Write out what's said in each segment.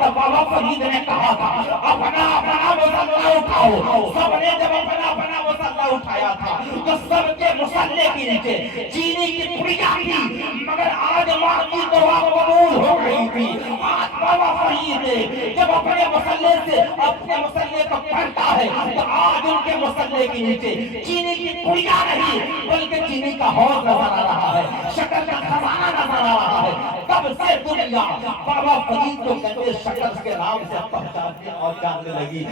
تو بابا فرید نے کہا تھا اپنا اپنا مصلی اٹھاؤ. سب نے جب اپنا اپنا مصلی اٹھایا تھا تو سب کے مصلی کے نیچے چینی کی پڑیاں تھی، مگر آج ماں کی دعا قبول ہو رہی تھی. آج بابا فرید جب اپنے مصلی سے اپنے مصلی کو پڑھتا ہے تو آج ان کے مصلی کے نیچے چینی کی پڑیاں نہیں بلکہ چینی کا حوض نظر آ رہا ہے، شکر کا خزانہ نظر آ رہا ہے. تب سے دنیا بابا فرید کو گندے شکر کے نام سے پہچاننے اور جاننے لگی.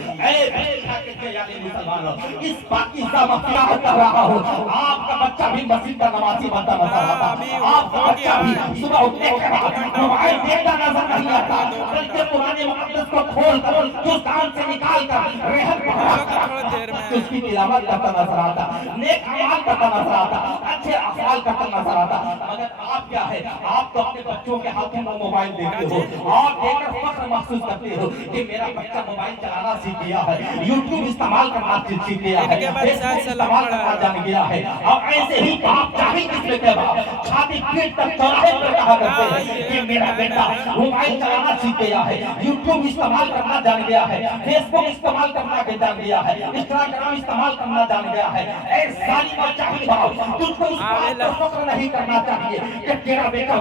مسلمانوں اس پاکیزہ مکہ کر رہا ہوں، آپ کا بچہ بھی مسجد کا نمازی بنتا نظر آتا، آپ کا بچہ بھی صبح اٹھنے کے بعد موبائل دیکھتا نظر نہیں آتا، بلکہ قرآن مقدس کو کھول کر جو کان سے نکال کر رہن اس کی تلاوت کرتا نظر آتا، نیک اعمال کرتا نظر آتا، اچھے افعال کرتا نظر آتا. مگر آپ کیا ہے؟ آپ تو اپنے بچوں کے ہاتھوں میں موبائل دیکھتے ہو اور دیکھ کر فخر محسوس کرتے ہو کہ میرا بچہ موبائل چلانا سیکھ گیا ہے، یوٹیوب استعمال کرنا سیکھ گیا ہے، فیس بک استعمال کرنا جان گیا ہے. اور ایسے ہی باپ چاہی کس میں کے باپ چھاتی پیٹ تک چوراہے پر کہا کرتے ہیں کہ میرا بیٹا موبائل چلانا سیکھ گیا ہے، یوٹیوب استعمال کرنا جان گیا ہے، فیس بک استعمال کرنا جان گیا ہے، انسٹاگرام استعمال کرنا جان گیا ہے. اے ظالم اور چاہی باپ، تجھ کو اس بات پر فخر نہیں کرنا چاہیے کہ تیرا بیٹا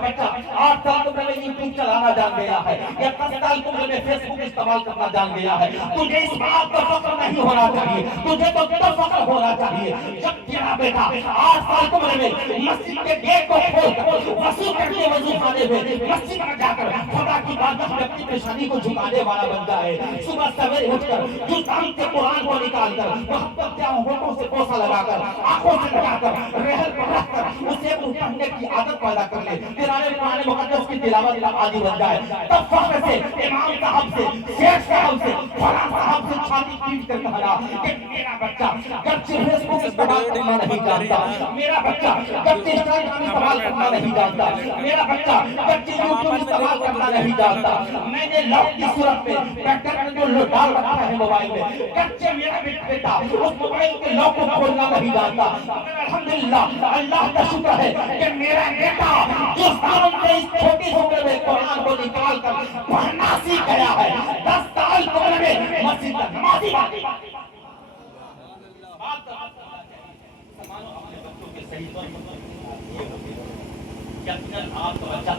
8 سال عمر میں یوٹیوب چلانا جان گیا ہے یا 10 سال عمر میں فیس بک استعمال کرنا جان گیا ہے. تجھے اس بات پر فخر نہیں ہونا چاہیے، تجھے تو فخر ہونا چاہیے جب تیرا بیٹا 8 سال عمر میں مسجد کے گیٹ کو کھول کر وضو کر کے وضو خانے میں مسجد میں جا کر خدا کی بارگاہ میں اپنی پیشانی کو جھکانے والا بن جائے. صبح سویرے اٹھ کر جو کام سے قرآن کو نکال کر محبت سے ہونٹوں سے بوسہ لگا کر آنکھوں سے لگا کر رہل پر رکھ کر اسے پڑھنے کی عادت پیدا کر لے، تیرے قرآن مقدس کی تلاوت کا عادی بن جائے. تب فخر سے امام صاحب سے شیخ صاحب سے فلاں صاحب سے چھاتی پیٹ کر کہا کہ میرا بچہ گرچہ فیس بک استعمال کرنا نہیں جانتا، میرا بچہ گرچہ انسٹاگرام استعمال کرنا نہیں جانتا، میرا بچہ گرچہ یوٹیوب استعمال کرنا نہیں جانتا، میں نے لاک کی صورت میں بیٹھ کر جو ڈال رکھا ہے موبائل میں، گرچہ میرا بیٹا اس موبائل کے لاک کو کھولنا نہیں جانتا، الحمدللہ اللہ کا شکر ہے کہ میرا بیٹا جو سال سے اس چھوٹی عمر میں قرآن کو نکال کر پڑھنا سیکھ گیا ہے، 10 سال عمر میں مسجد کا نمازی بن گیا.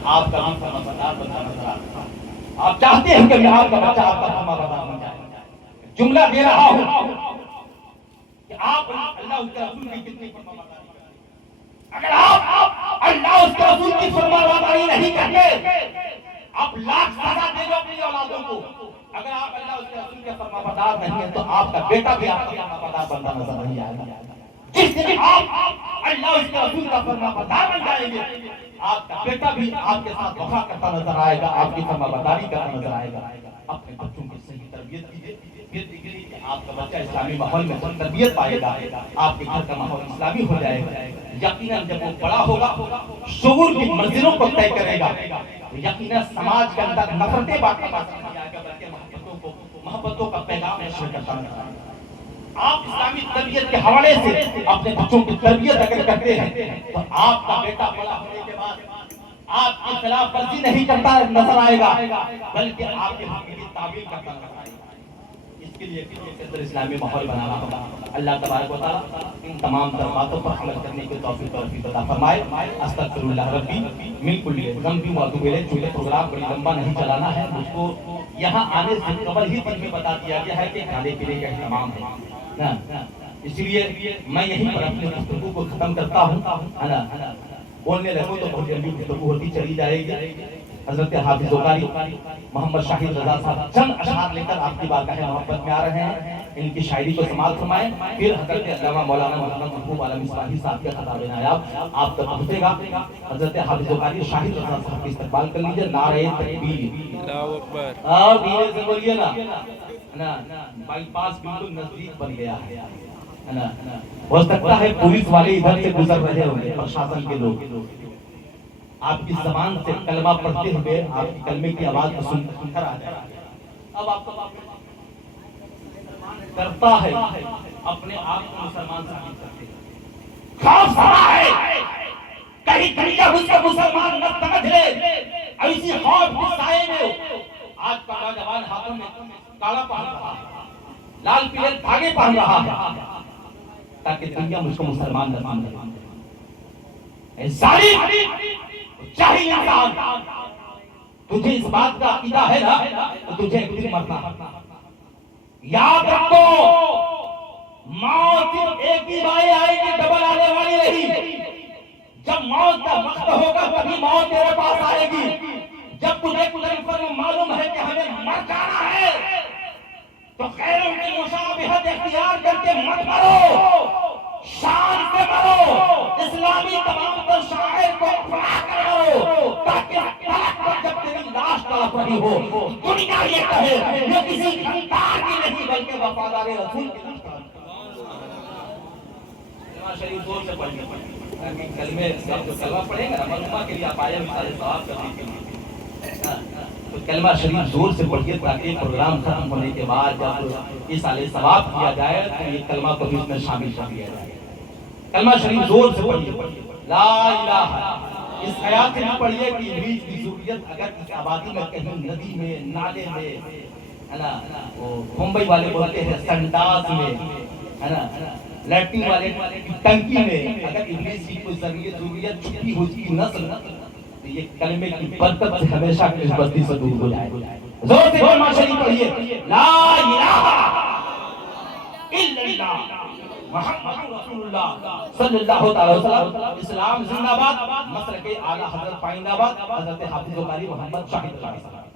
آپ کا بھی فرمانبردار بننا نظر آتا ہے. آپ چاہتے ہیں کہ آپ کا بچہ آپ کا فرمانبردار بن جائے. جملہ دے رہا ہوں کہ آپ اللہ اس کے رسول کی کتنی فرمانبرداری کریں. اگر آپ اللہ اس کے رسول کی فرمانبرداری نہیں کرتے، آپ لاکھ سزا دے دو اپنی اولادوں کو. اگر آپ اللہ اس کے رسول کے فرمانبردار نہیں ہیں تو آپ کا بیٹا بھی آپ کا فرمانبردار بنتا نظر نہیں آئے گا. جس دن آپ اللہ اس کے رسول کا فرمانبردار بن جائیں گے، آپ کا بیٹا بھی آپ کے ساتھ وفا کرتا نظر آئے گا، آپ کی فرمانبرداری کرتا نظر آئے گا. اپنے بچوں کی صحیح تربیت کیجیے. آپ کا بچہ اسلامی ماحول میں تربیت پائے گا، آپ کے گھر کا ماحول اسلامی ہو جائے گا. یقیناً جب وہ بڑا ہوگا شعور کی منزلوں کو طے کرے گا، یقیناً سماج کے اندر نفرتیں بانٹنا نہیں آئے گا بلکہ محبتوں کا پیغام نشر کرتا نظر آئے گا. آپ اسلامی تربیت کے حوالے سے اپنے بچوں کی تربیت اگر کرتے ہیں تو آپ کا بیٹا بڑا ہونے کے بعد آپ کی خلاف ورزی نہیں کرتا نظر آئے گا بلکہ آپ کے حق کی تعمیل کرتا نظر آئے گا. اس کے لیے اسلامی ماحول بنانا ہوگا. اللہ تبارک و تعالیٰ ان تمام باتوں پر عمل کرنے کی توفیق عطا فرمائے. استغفر اللہ ربی من کل ذنب واتوب الیہ. چونکہ پروگرام بڑی لمبا نہیں چلانا ہے، مجھ کو یہاں آنے سے قبل ہی دن میں بتا دیا گیا ہے کہ کھانے پینے کا اہتمام ہے، اس لیے میں یہیں پر اپنے گفتگو کو ختم کرتا ہوں. بولنے لگوں تو بہت لمبی گفتگو ہوتی چلی جائے گی. حضرت حافظ وقاری محمد شاہد رضا صاحب چند اشعار لے کر آپ کی بارگاہ محبت میں آ رہے ہیں. ان کی شاعری کو سماعت فرمائیں. پھر حضرت علامہ مولانا محمد محبوب عالم اصلاحی صاحب کا خطاب نایاب آپ تک پہنچے گا. حضرت حافظ وقاری شاہد رضا صاحب کی استقبال کر لیجیے. نعرہ تکبیر، اللہ اکبر. اور دھیرے سے بولیے نا، بائی پاس بالکل نزدیک بن گیا ہے. ہو سکتا ہے پولیس والے ادھر سے گزر رہے ہوں گے، پرشاسن کے لوگ آپ کی زبان سے کلمہ پڑھتے ہوئے آپ کی کلمے کی آواز کو سن کر آ جائے. اب آپ کو کرتا ہے اپنے آپ کو مسلمان ثابت کرتے ہیں. خوف سارا ہے کہیں دنیا اس کو مسلمان نہ سمجھ لے. ایسی خوف کے سائے میں آج کا نوجوان ہاتھوں میں کالا پہن رہا ہے، لال پیلے دھاگے پہن رہا ہے تاکہ دنیا مجھ کو مسلمان نہ سمجھے۔ اے ظالم جاہل انسان، تجھے اس بات کا عقیدہ ہے نا تو تجھے ایک دن مرنا ہے۔ یاد رکھو موت صرف ایک ہی بار آئے گی، ڈبل آنے والی نہیں۔ جب موت کا وقت ہوگا تبھی موت تیرے پاس آئے گی۔ جب تجھے کچھ معلوم ہے کہ ہمیں مر جانا ہے تو غیروں کی مشابہت اختیار کر کے مت مرو، شان سے مرو، اسلامی تمام تر شاعر کو اپنا کر مرو، تاکہ تلک پر جب تیری لاش تڑپ رہی ہو دنیا یہ کہے یہ کسی غدار کی نہیں بلکہ وفادار رسول کی لاش تڑپ۔ کلمہ شریف زور سے پڑھیں، کلمے جو کلمہ پڑھیں گے نا ملمہ کے لیے آپ آئے مثال ثواب کرنے کے لیے، تو کلمہ شریف زور سے پڑھیے تاکہ پروگرام ختم ہونے کے بعد جب اس سال ثواب کیا جائے تو یہ کلمہ کو بھی اس میں شامل کر دیا جائے۔ کلمہ شریف زور سے پڑھیے، لا الہ، اس خیال سے بھی پڑھیے کہ ابلیس کی ذریت اگر اس آبادی میں کہیں ندی میں، نالے میں، ہے نا، وہ ممبئی والے بولتے ہیں سنڈاس میں، ہے نا، لیٹرین والے کی ٹنکی میں اگر ابلیس کی کوئی ذریت چھپی ہو، اس کی نسل، تو یہ کلمے کی برکت سے ہمیشہ کی اس بستی سے دور ہو جائے۔ زور سے کلمہ شریف پڑھیے، لا الہ الا اللہ محمد رسول اللہ صلی اللہ تعالی وسلم۔ اسلام زندہ باد، مسلک اعلیٰ حضرت پائندہ باد، حضرت حافظ و قاری محمد شاہد اللہ۔